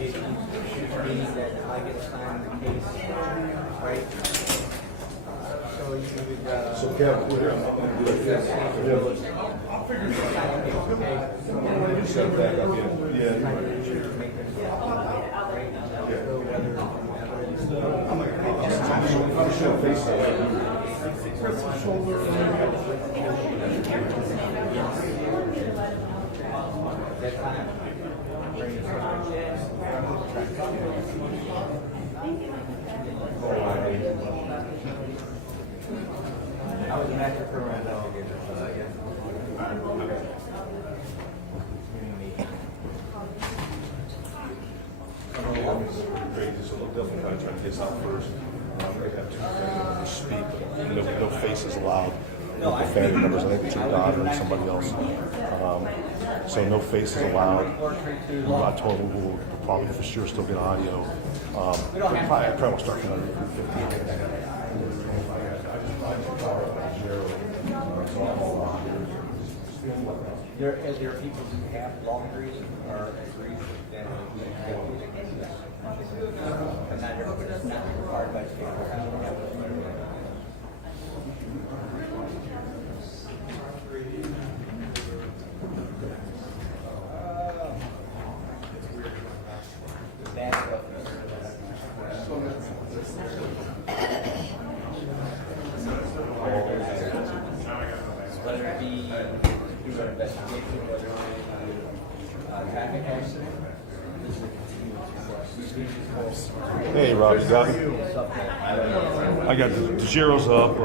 it should be that I get assigned the case, right? So you would, So Kevin, we're going to do that. Set back up again. Yeah. I'm sure face I was an actor for my delegator, so I guess. Great, so they'll definitely try to get this out first. They have two things speak, but no faces allowed. No family members, I think it's your daughter and somebody else. So no faces allowed. I told them we'll probably for sure still get audio. Probably will start from There are people who have long degrees or degrees that are but not everybody's not required by state law. Whether it be through an investigation, whether it be a traffic accident, this is a continuous process. Hey, Rob, you got me? I got the zeros up.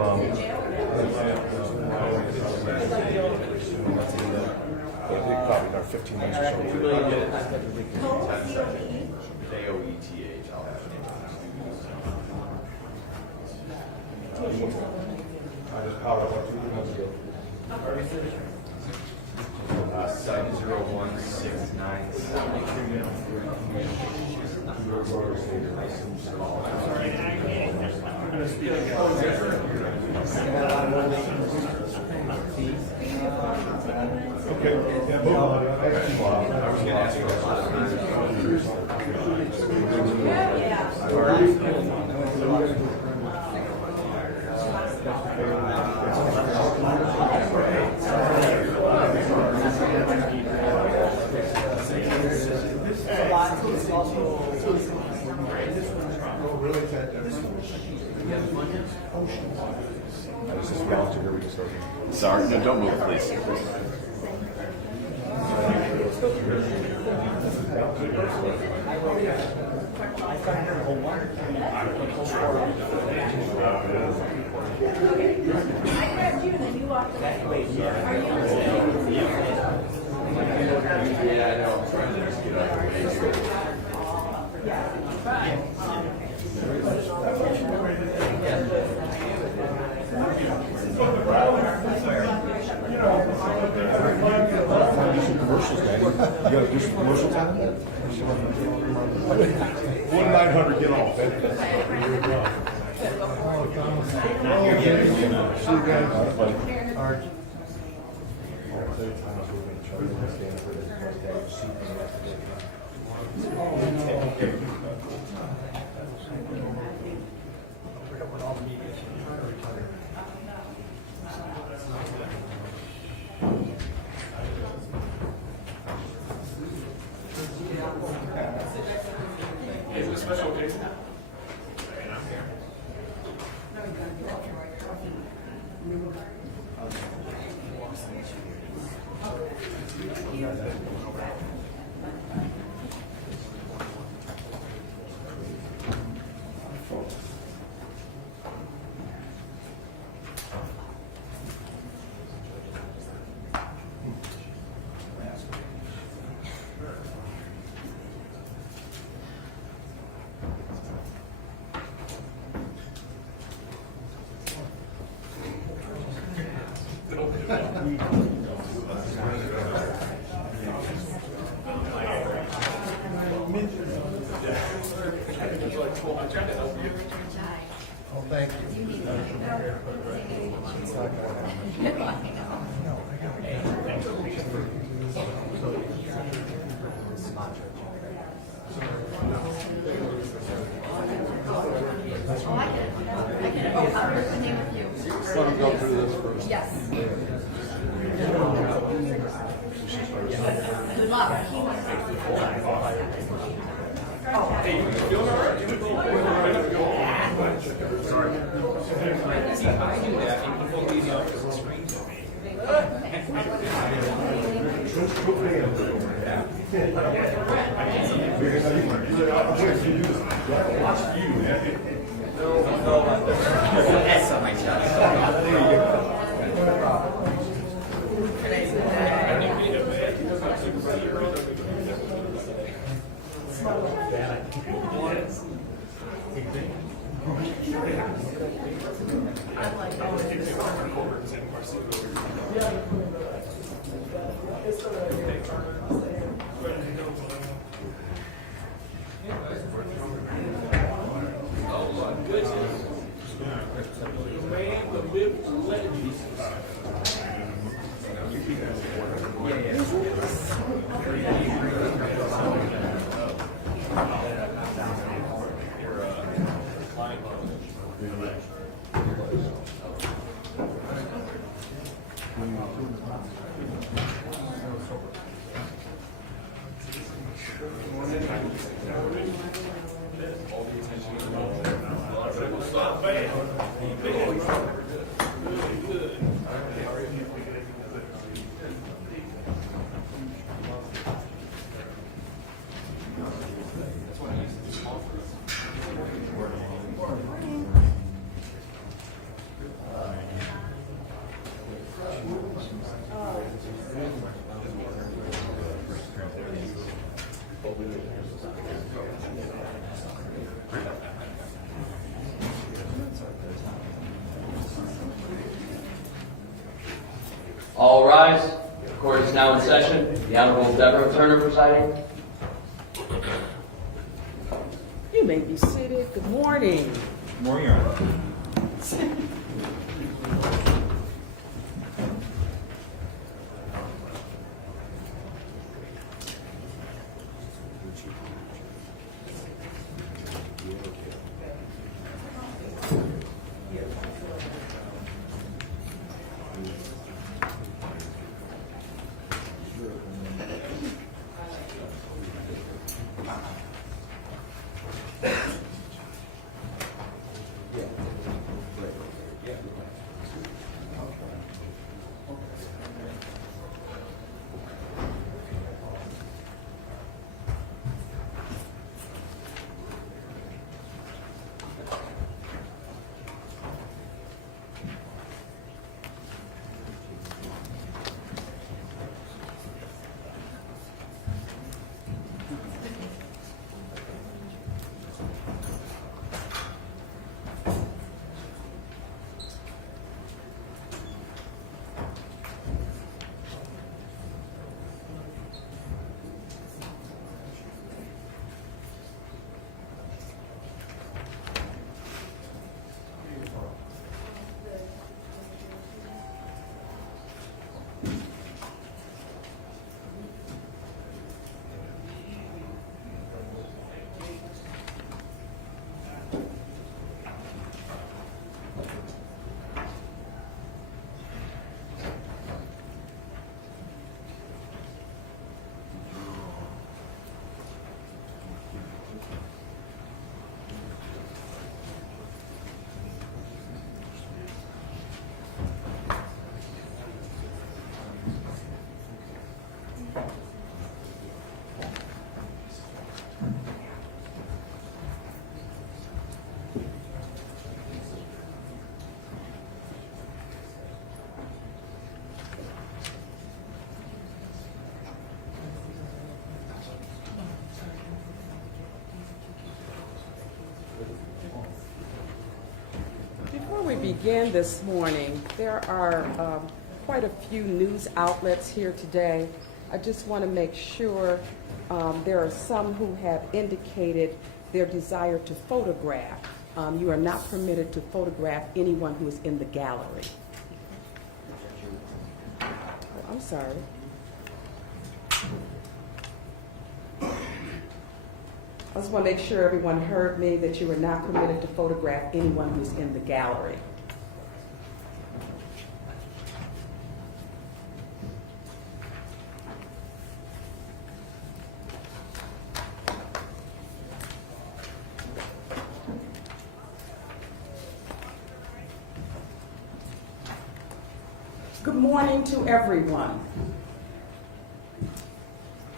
Probably got 15 minutes or so. J-O-E-T-H. I just powered up 2 minutes ago. 701-697. Okay. Yeah, move on. I was going to ask you Sorry, no, don't move, please. Yeah, I know. I'm trying to just get out of commercials, man. You gotta do some commercial time? 1-900, get off. See you guys. Is it a special occasion? Oh, thank you. I'll name a few. Let them go through this first. Yes. Good luck. That's on my chest. All rise. The court is now in session. The Honorable Deborah Turner presiding. You may be seated. Good morning. Morning, Your Honor. Before we begin this morning, there are quite a few news outlets here today. I just want to make sure there are some who have indicated their desire to photograph. You are not permitted to photograph anyone who is in the gallery. Oh, I'm sorry. I just want to make sure everyone heard me that you are not permitted to photograph anyone who's in the gallery. Good morning to everyone.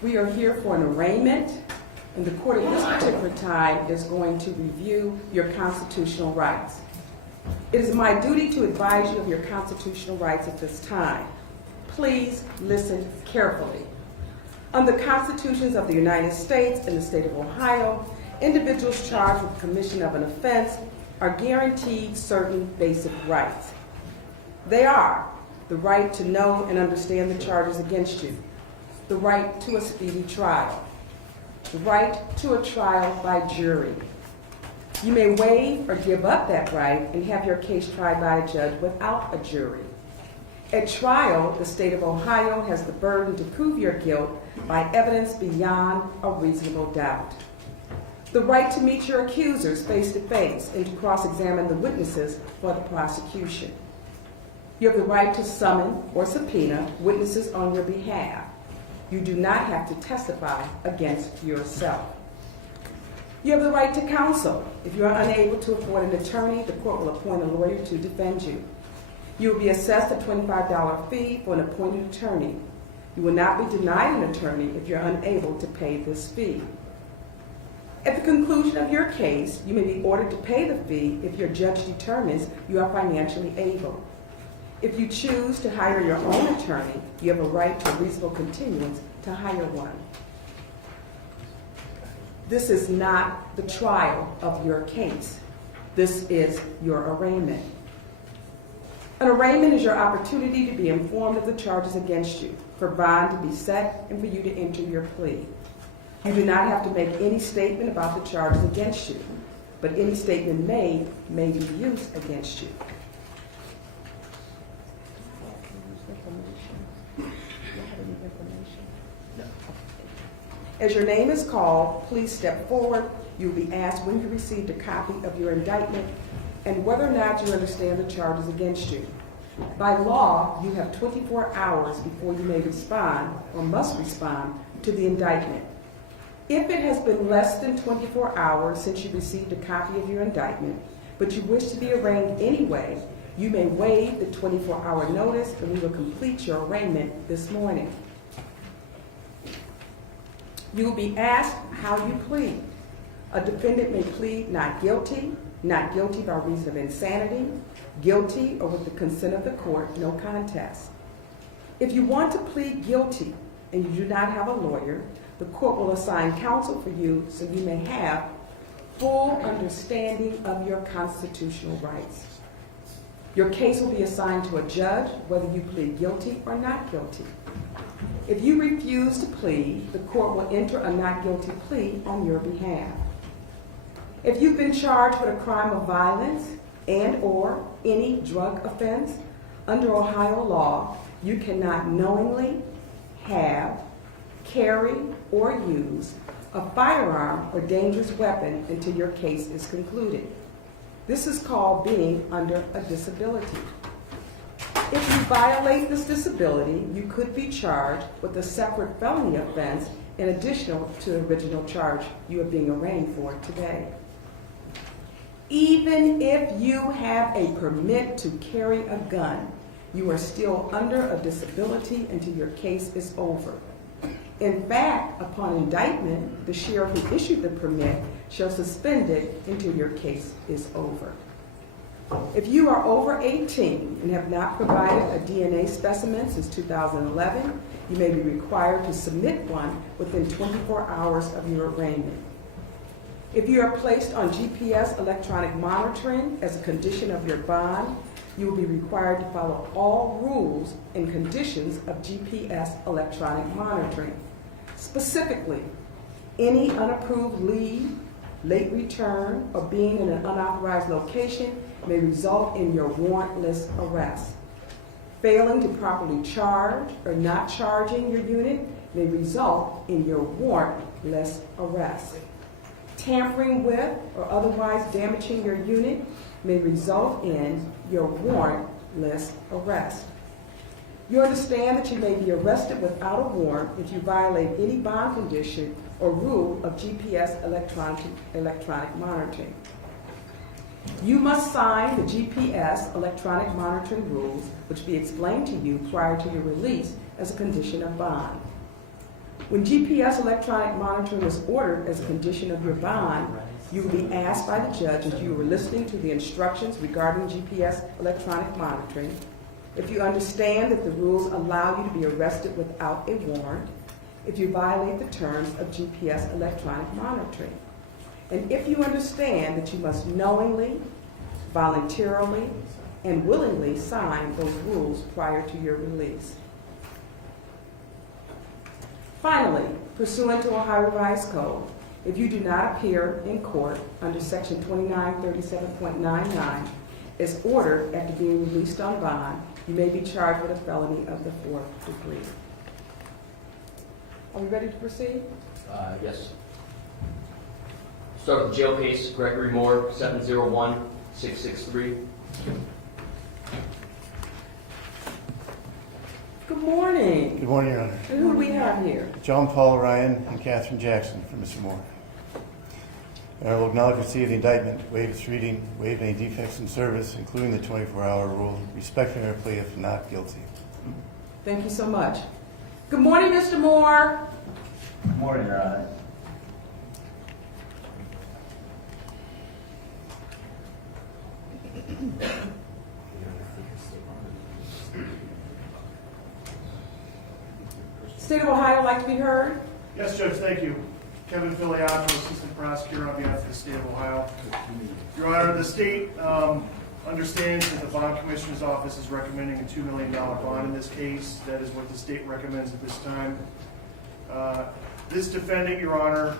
We are here for an arraignment, and the court at this particular time is going to review your constitutional rights. It is my duty to advise you of your constitutional rights at this time. Please listen carefully. Under the constitutions of the United States and the state of Ohio, individuals charged with the commission of an offense are guaranteed certain basic rights. They are the right to know and understand the charges against you, the right to a speedy trial, the right to a trial by jury. You may waive or give up that right and have your case tried by a judge without a jury. At trial, the state of Ohio has the burden to prove your guilt by evidence beyond a reasonable doubt. The right to meet your accusers face to face and to cross-examine the witnesses for the prosecution. You have the right to summon or subpoena witnesses on your behalf. You do not have to testify against yourself. You have the right to counsel. If you are unable to afford an attorney, the court will appoint a lawyer to defend you. You will be assessed a $25 fee for an appointed attorney. You will not be denied an attorney if you're unable to pay this fee. At the conclusion of your case, you may be ordered to pay the fee if your judge determines you are financially able. If you choose to hire your own attorney, you have a right to a reasonable continuance to hire one. This is not the trial of your case. This is your arraignment. An arraignment is your opportunity to be informed of the charges against you, for bond to be set, and for you to enter your plea. You do not have to make any statement about the charges against you, but any statement made may be used against you. As your name is called, please step forward. You will be asked when you received a copy of your indictment and whether or not you understand the charges against you. By law, you have 24 hours before you may respond or must respond to the indictment. If it has been less than 24 hours since you received a copy of your indictment, but you wish to be arraigned anyway, you may waive the 24-hour notice and we will complete your arraignment this morning. You will be asked how you plead. A defendant may plead not guilty by reason of insanity, guilty, or with the consent of the court, no contest. If you want to plead guilty and you do not have a lawyer, the court will assign counsel for you so you may have full understanding of your constitutional rights. Your case will be assigned to a judge whether you plead guilty or not guilty. If you refuse to plead, the court will enter a not guilty plea on your behalf. If you've been charged with a crime of violence and/or any drug offense, under Ohio law, you cannot knowingly have, carry, or use a firearm or dangerous weapon until your case is concluded. This is called being under a disability. If you violate this disability, you could be charged with a separate felony offense in addition to the original charge you are being arraigned for today. Even if you have a permit to carry a gun, you are still under a disability until your case is over. In fact, upon indictment, the sheriff who issued the permit shall suspend it until your case is over. If you are over 18 and have not provided a DNA specimen since 2011, you may be required to submit one within 24 hours of your arraignment. If you are placed on GPS electronic monitoring as a condition of your bond, you will be required to follow all rules and conditions of GPS electronic monitoring. Specifically, any unapproved leave, late return, or being in an unauthorized location may result in your warrantless arrest. Failing to properly charge or not charging your unit may result in your warrantless arrest. Tampering with or otherwise damaging your unit may result in your warrantless arrest. You understand that you may be arrested without a warrant if you violate any bond condition or rule of GPS electronic monitoring. You must sign the GPS electronic monitoring rules, which be explained to you prior to your release as a condition of bond. When GPS electronic monitoring is ordered as a condition of your bond, you will be asked by the judge as you were listening to the instructions regarding GPS electronic monitoring if you understand that the rules allow you to be arrested without a warrant if you violate the terms of GPS electronic monitoring, and if you understand that you must knowingly, voluntarily, and willingly sign those rules prior to your release. Finally, pursuant to Ohio Revised Code, if you do not appear in court under Section 2937.99 as ordered after being released on bond, you may be charged with a felony of the 4th degree. Are we ready to proceed? Yes. Start with the jail case, Gregory Moore, 701-663. Good morning. Good morning, Your Honor. And who do we have here? John Paul Ryan and Catherine Jackson for Mr. Moore. The Honor will acknowledge receipt of the indictment, waive its reading, waive any defects in service, including the 24-hour rule, respecting our plea if not guilty. Thank you so much. Good morning, Mr. Moore. Good morning, Your Honor. State of Ohio like to be heard? Yes, Judge, thank you. Kevin Filiato, Assistant Prosecutor on behalf of the State of Ohio. Your Honor, the state understands that the Bond Commissioner's Office is recommending a $2 million bond in this case. That is what the state recommends at this time. This defendant, Your Honor,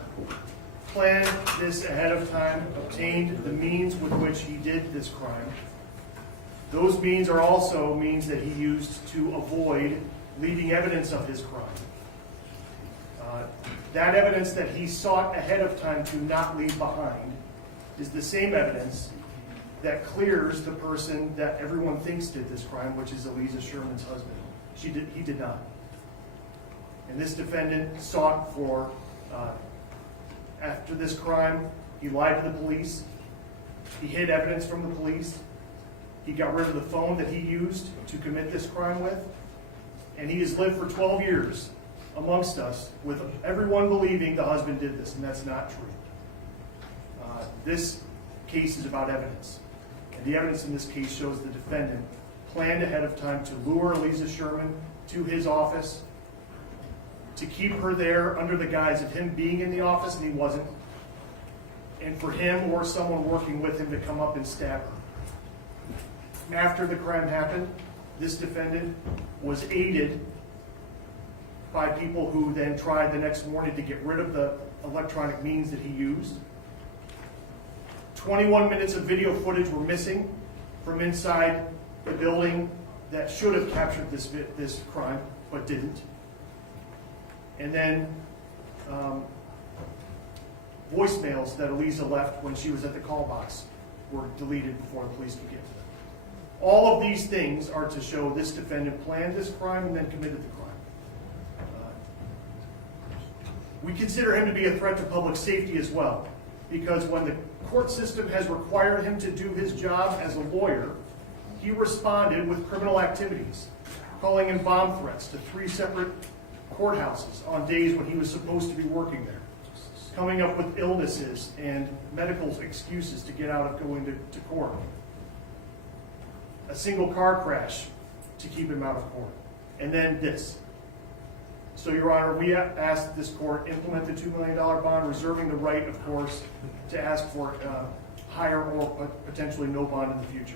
planned this ahead of time, obtained the means with which he did this crime. Those means are also means that he used to avoid leaving evidence of his crime. That evidence that he sought ahead of time to not leave behind is the same evidence that clears the person that everyone thinks did this crime, which is Aliza Sherman's husband. He did not. And this defendant sought for, after this crime, he lied to the police, he hid evidence from the police, he got rid of the phone that he used to commit this crime with, and he has lived for 12 years amongst us with everyone believing the husband did this, and that's not true. This case is about evidence, and the evidence in this case shows the defendant planned ahead of time to lure Aliza Sherman to his office, to keep her there under the guise of him being in the office, and he wasn't, and for him or someone working with him to come up and stab her. After the crime happened, this defendant was aided by people who then tried the next morning to get rid of the electronic means that he used. 21 minutes of video footage were missing from inside the building that should have captured this crime, but didn't. And then voicemails that Aliza left when she was at the call box were deleted before the police could get to them. All of these things are to show this defendant planned this crime and then committed the crime. We consider him to be a threat to public safety as well, because when the court system has required him to do his job as a lawyer, he responded with criminal activities, calling in bomb threats to 3 separate courthouses on days when he was supposed to be working there, coming up with illnesses and medical excuses to get out of going to court, a single car crash to keep him out of court, and then this. So, Your Honor, we ask that this court implement the $2 million bond, reserving the right, of course, to ask for higher or potentially no bond in the future.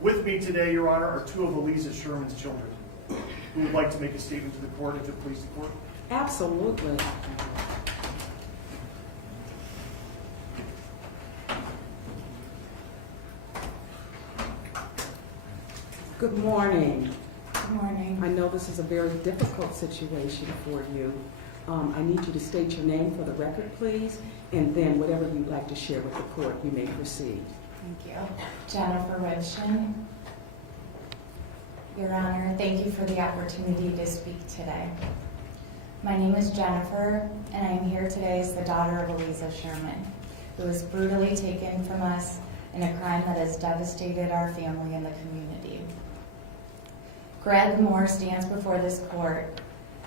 With me today, Your Honor, are 2 of Aliza Sherman's children who would like to make a statement to the court, if it please the court. Absolutely. Good morning. Good morning. I know this is a very difficult situation for you. I need you to state your name for the record, please, and then whatever you'd like to share with the court, you may proceed. Thank you. Jennifer Wibshin. Your Honor, thank you for the opportunity to speak today. My name is Jennifer, and I am here today as the daughter of Aliza Sherman, who was brutally taken from us in a crime that has devastated our family and the community. Greg Moore stands before this court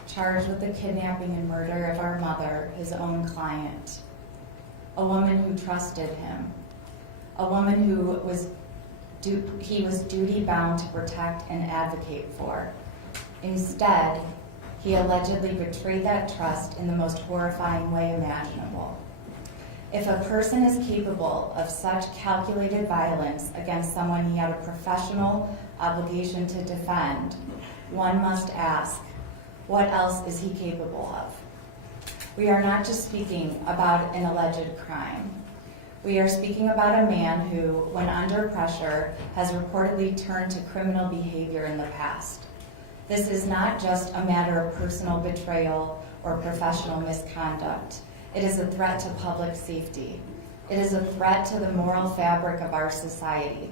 charged with the kidnapping and murder of our mother, his own client, a woman who trusted him, a woman who he was duty-bound to protect and advocate for. Instead, he allegedly betrayed that trust in the most horrifying way imaginable. If a person is capable of such calculated violence against someone he had a professional obligation to defend, one must ask, what else is he capable of? We are not just speaking about an alleged crime. We are speaking about a man who, when under pressure, has reportedly turned to criminal behavior in the past. This is not just a matter of personal betrayal or professional misconduct. It is a threat to public safety. It is a threat to the moral fabric of our society.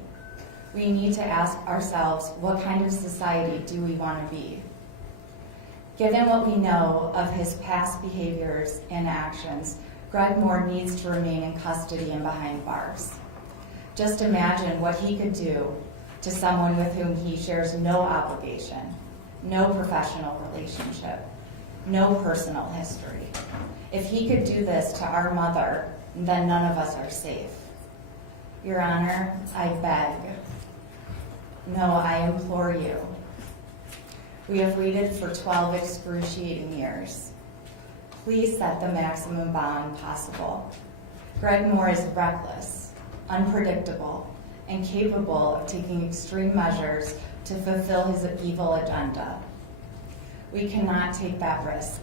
We need to ask ourselves, what kind of society do we want to be? Given what we know of his past behaviors and actions, Greg Moore needs to remain in custody and behind bars. Just imagine what he could do to someone with whom he shares no obligation, no professional relationship, no personal history. If he could do this to our mother, then none of us are safe. Your Honor, I beg. No, I implore you. We have waited for 12 excruciating years. Please set the maximum bond possible. Greg Moore is reckless, unpredictable, and capable of taking extreme measures to fulfill his evil agenda. We cannot take that risk.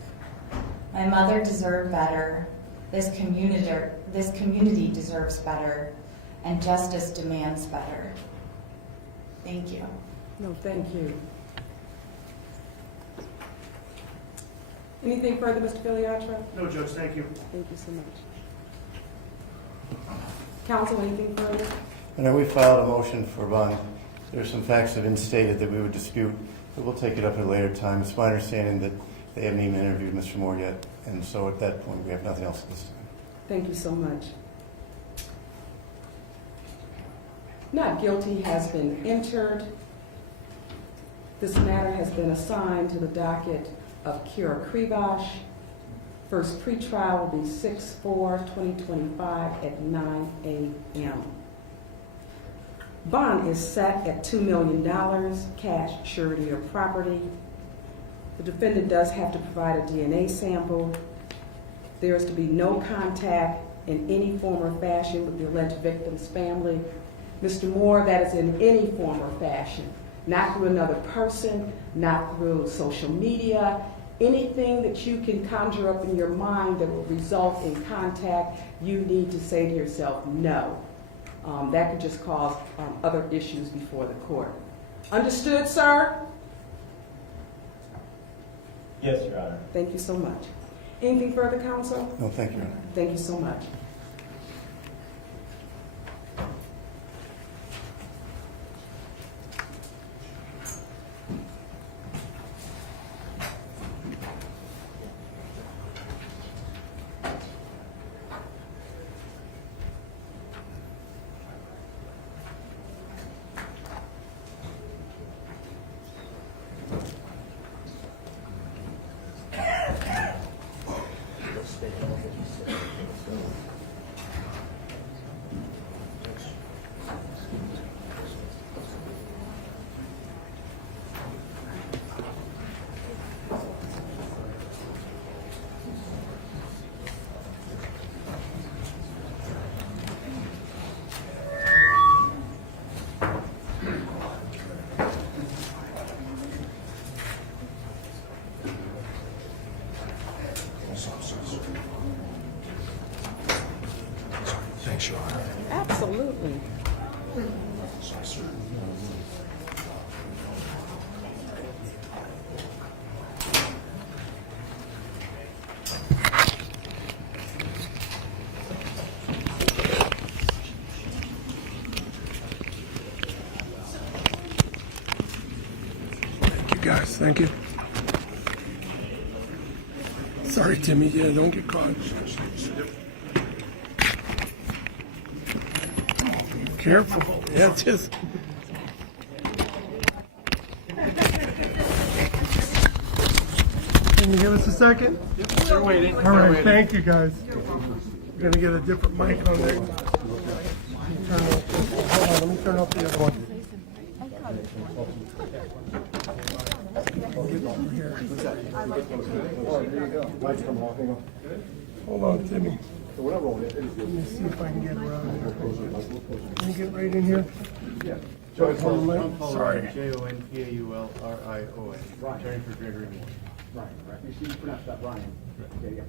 My mother deserved better, this community deserves better, and justice demands better. Thank you. No, thank you. Anything further, Mr. Filiatro? No, Judge, thank you. Thank you so much. Counsel, anything further? I know we filed a motion for bond. There are some facts that have been stated that we would dispute, but we'll take it up at a later time. It's my understanding that they haven't even interviewed Mr. Moore yet, and so at that point, we have nothing else at this time. Thank you so much. Not guilty has been entered. This matter has been assigned to the docket of Kira Krivash. First pretrial will be 6/4/2025 at 9 a.m. Bond is set at $2 million, cash, surety, or property. The defendant does have to provide a DNA sample. There is to be no contact in any form or fashion with the alleged victim's family. Mr. Moore, that is in any form or fashion, not through another person, not through social media, anything that you can conjure up in your mind that will result in contact, you need to say to yourself, no. That could just cause other issues before the court. Understood, sir? Yes, Your Honor. Thank you so much. Anything further, counsel? No, thank you, Your Honor. Thank you so much. Thanks, Your Honor. Absolutely. Sorry, sir. Yes, thank you. Sorry, Timmy. Yeah, don't get caught. Careful. Yeah, just. Can you give us a second? Yep, they're waiting. All right, thank you, guys. We're going to get a different mic on there. Let me turn off the other one. Hold on, Timmy. Let me see if I can get around here. Can you get right in here? Yeah. Sorry. Jon-Paul attorney for Gregory Moore. Ryan, right? You pronounced that Ryan. Yeah, yeah.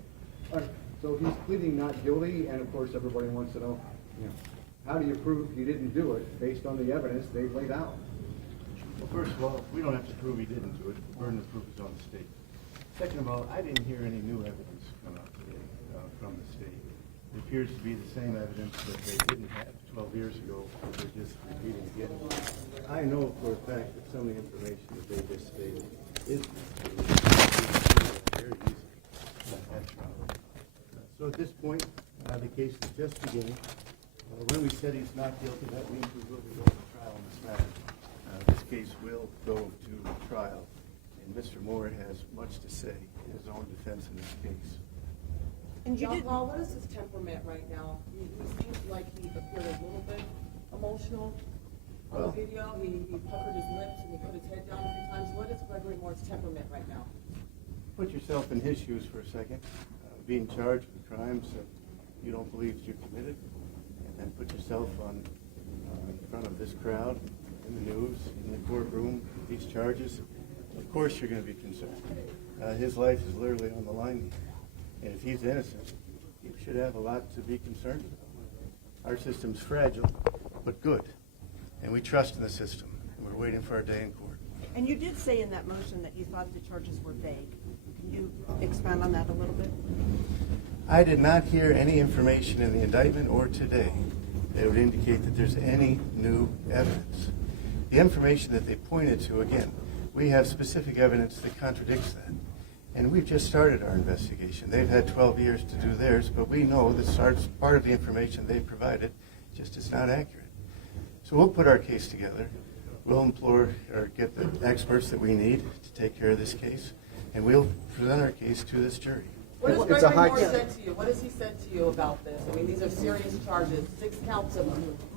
All right. So he's pleading not guilty, and of course everybody wants to know, how do you prove you didn't do it based on the evidence they've laid out? Well, first of all, we don't have to prove he didn't do it. The burden of proof is on the state. Second of all, I didn't hear any new evidence come out today from the state. It appears to be the same evidence that they didn't have 12 years ago, but they're just repeating again. I know for a fact that some of the information that they just stated is very easy. So at this point, the case is just beginning. When we said he's not guilty, that means we will be going to trial on this matter. This case will go to trial, and Mr. Moore has much to say in his own defense in this case. And Jon-Paul, what is his temperament right now? He seems like he appeared a little bit emotional on the video. He puckered his lips and he put his head down a few times. What is Gregory Moore's temperament right now? Put yourself in his shoes for a second. Being charged with crimes that you don't believe you committed, and then put yourself in front of this crowd, in the news, in the courtroom, with these charges. Of course you're going to be concerned. His life is literally on the line, and if he's innocent, you should have a lot to be concerned about. Our system's fragile, but good, and we trust in the system, and we're waiting for our day in court. And you did say in that motion that you thought the charges were vague. Can you expand on that a little bit? I did not hear any information in the indictment or today that would indicate that there's any new evidence. The information that they pointed to, again, we have specific evidence that contradicts that. And we've just started our investigation. They've had 12 years to do theirs, but we know that part of the information they provided just is not accurate. So we'll put our case together. We'll implore or get the experts that we need to take care of this case, and we'll present our case to this jury. What has Gregory Moore said to you? What has he said to you about this? I mean, these are serious charges. 6 counts of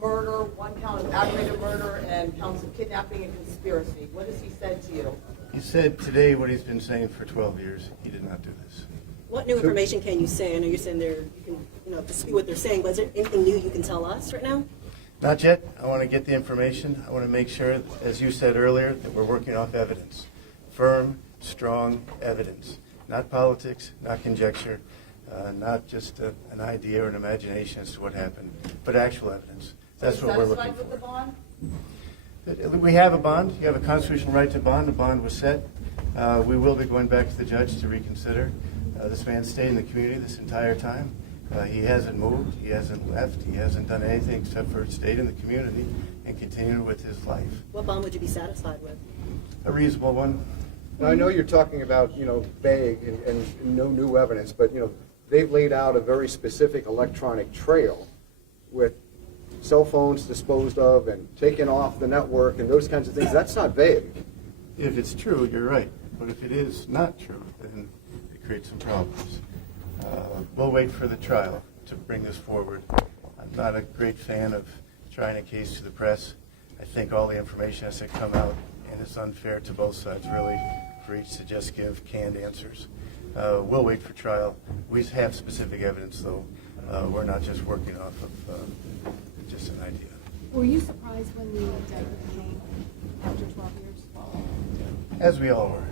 murder, 1 count of aggravated murder, and counts of kidnapping and conspiracy. What has he said to you? He said today what he's been saying for 12 years. He did not do this. What new information can you say? I know you're saying you can dispute what they're saying, but is there anything new you can tell us right now? Not yet. I want to get the information. I want to make sure, as you said earlier, that we're working off evidence. Firm, strong evidence. Not politics, not conjecture, not just an idea or an imagination as to what happened, but actual evidence. That's what we're looking for. With the bond? We have a bond. You have a constitutional right to bond. The bond was set. We will be going back to the judge to reconsider. This man stayed in the community this entire time. He hasn't moved. He hasn't left. He hasn't done anything except for stayed in the community and continued with his life. What bond would you be satisfied with? A reasonable one. Now, I know you're talking about, vague and no new evidence, but, they've laid out a very specific electronic trail with cell phones disposed of and taken off the network and those kinds of things. That's not vague. If it's true, you're right. But if it is not true, then it creates some problems. We'll wait for the trial to bring this forward. I'm not a great fan of trying a case to the press. I think all the information has to come out, and it's unfair to both sides, really, for each to just give canned answers. We'll wait for trial. We have specific evidence, though. We're not just working off of just an idea. Were you surprised when the indictment came after 12 years? As we all were.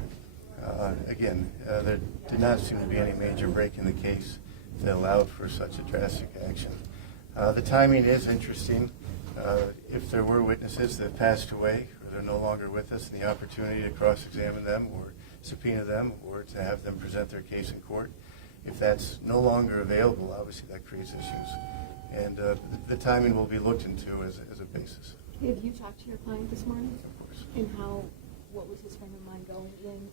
Again, there did not seem to be any major break in the case that allowed for such a drastic action. The timing is interesting. If there were witnesses that passed away or they're no longer with us, and the opportunity to cross-examine them or subpoena them or to have them present their case in court, if that's no longer available, obviously that creates issues. And the timing will be looked into as a basis. Have you talked to your client this morning? Of course. And what was his frame of mind going in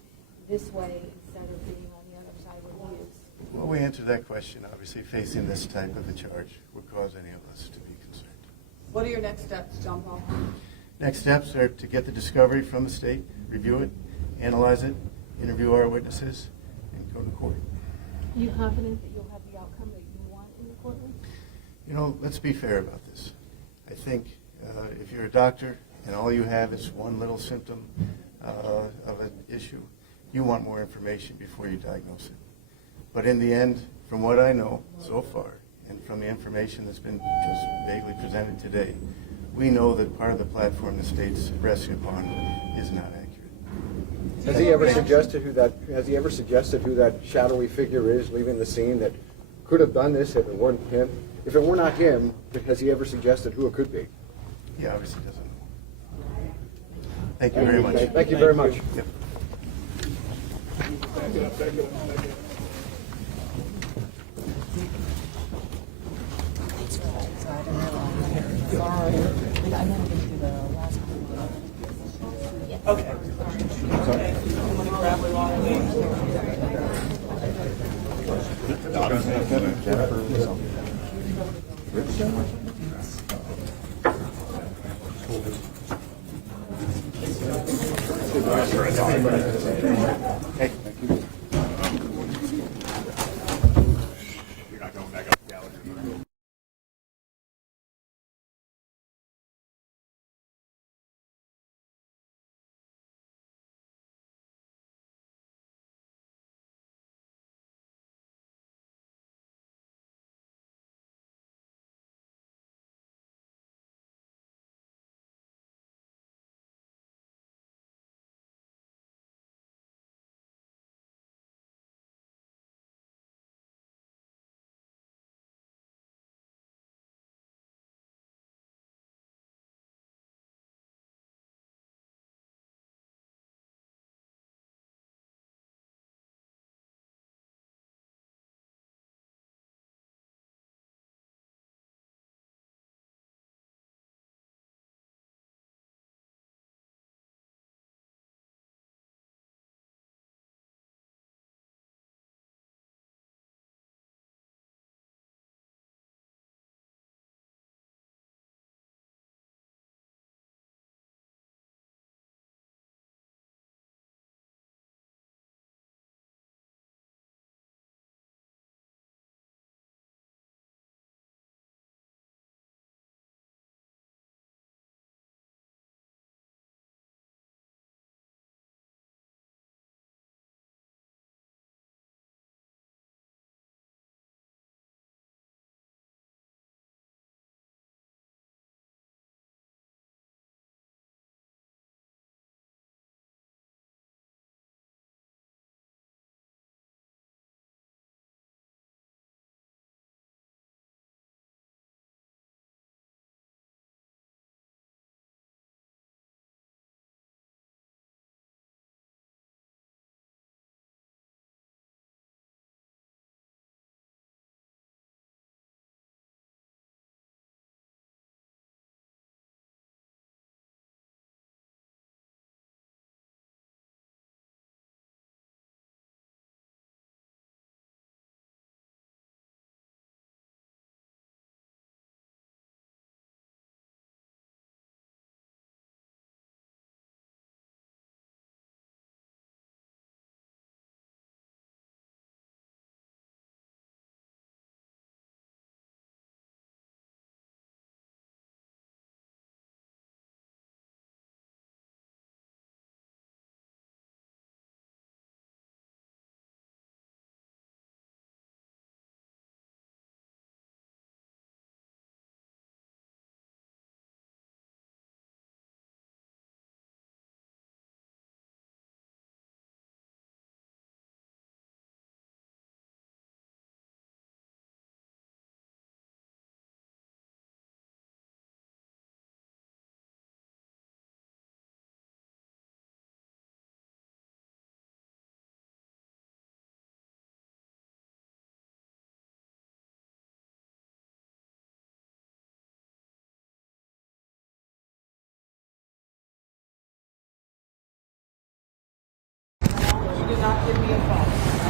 this way instead of being on the other side where he is? Well, we answered that question. Obviously, facing this type of a charge would cause any of us to be concerned. What are your next steps, John Paul? Next steps are to get the discovery from the state, review it, analyze it, interview our witnesses, and go to court. Are you confident that you'll have the outcome that you want in the courtroom? You know, let's be fair about this. I think if you're a doctor and all you have is one little symptom of an issue, you want more information before you diagnose it. But in the end, from what I know so far, and from the information that's been just vaguely presented today, we know that part of the platform the state's resting upon is not accurate. Has he ever suggested who that shadowy figure is leaving the scene that could have done this if it weren't him? If it were not him, has he ever suggested who it could be? He obviously doesn't know. Thank you very much. Thank you very much. Yep. Hey.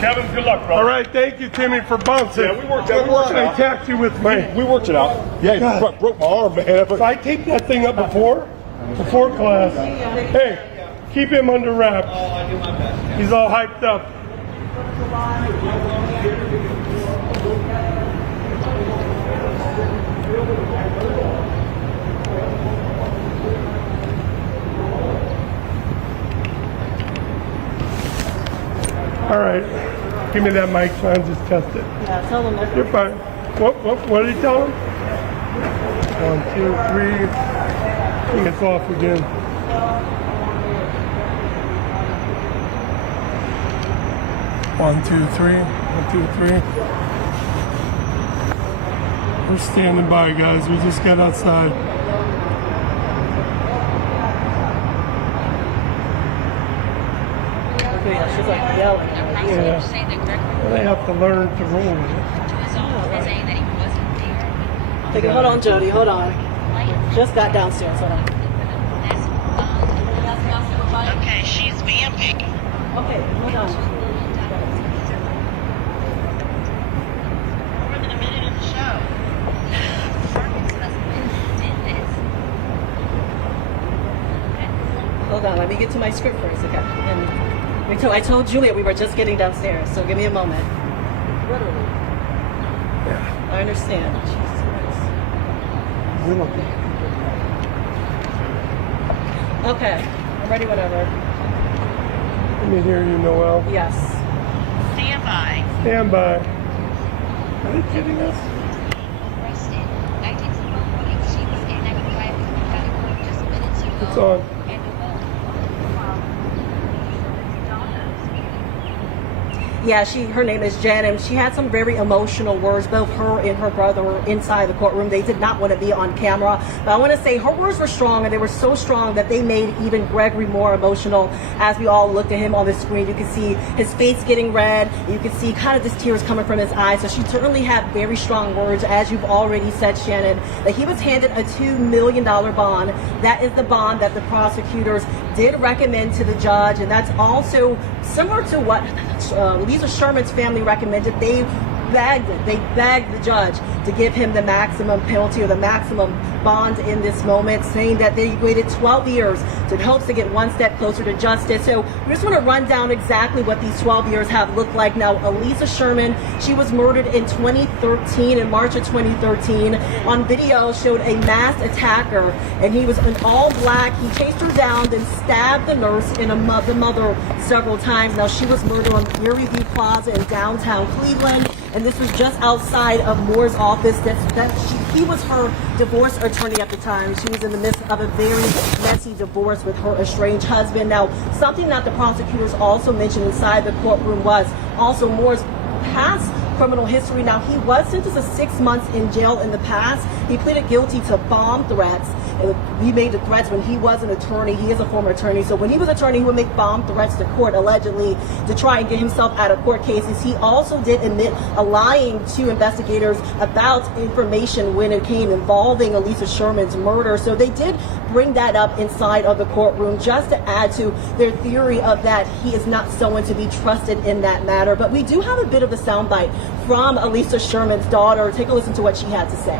Kevin, good luck, bro. All right, thank you, Timmy, for bouncing. Yeah, we worked it out. I attacked you with my... We worked it out. Yeah, you broke my arm, man. If I taped that thing up before class, hey, keep him under wraps. I do my best. He's all hyped up. All right, give me that mic, son. Just test it. Yeah, tell them. You're fine. What did he tell him? 1, 2, 3. I think it's off again. One, two, three. 1, 2, 3. We're standing by, guys. We just got outside. She's like yelling. Yeah. Well, they have to learn to roll with it. Okay, hold on, Jody. Hold on. Just got downstairs. Hold on. Okay, she's vamping. Okay, hold on. More than a minute in the show. Hold on. Let me get to my script first, okay? And I told Julia we were just getting downstairs, so give me a moment. Literally. Yeah. I understand. Jesus Christ. Okay, I'm ready whenever. Let me hear you, Noel. Yes. Stand by. Stand by. Are they kidding us? It's on. Yeah, her name is Jen, and she had some very emotional words. Both her and her brother were inside the courtroom. They did not want to be on camera. But I want to say her words were strong, and they were so strong that they made even Gregory more emotional. As we all looked at him on the screen, you could see his face getting red. You could see kind of this tears coming from his eyes. So she certainly had very strong words, as you've already said, Shannon, that he was handed a $2 million bond. That is the bond that the prosecutors did recommend to the judge, and that's also similar to what Aliza Sherman's family recommended. They begged the judge to give him the maximum penalty or the maximum bond in this moment, saying that they waited 12 years in hopes to get one step closer to justice. So we just want to run down exactly what these 12 years have looked like. Now, Aliza Sherman, she was murdered in 2013, in March of 2013. On video showed a masked attacker, and he was in all black. He chased her down, then stabbed the nurse and the mother several times. Now, she was murdered on Erie View Plaza in downtown Cleveland, and this was just outside of Moore's office. He was her divorce attorney at the time. She was in the midst of a very messy divorce with her estranged husband. Now, something that the prosecutors also mentioned inside the courtroom was also Moore's past criminal history. Now, he was sentenced to 6 months in jail in the past. He pleaded guilty to bomb threats. He made the threats when he was an attorney. He is a former attorney. So when he was an attorney, he would make bomb threats to court, allegedly, to try and get himself out of court cases. He also did admit lying to investigators about information when it came involving Aliza Sherman's murder. So they did bring that up inside of the courtroom just to add to their theory of that he is not someone to be trusted in that matter. But we do have a bit of a soundbite from Aliza Sherman's daughter. Take a listen to what she had to say.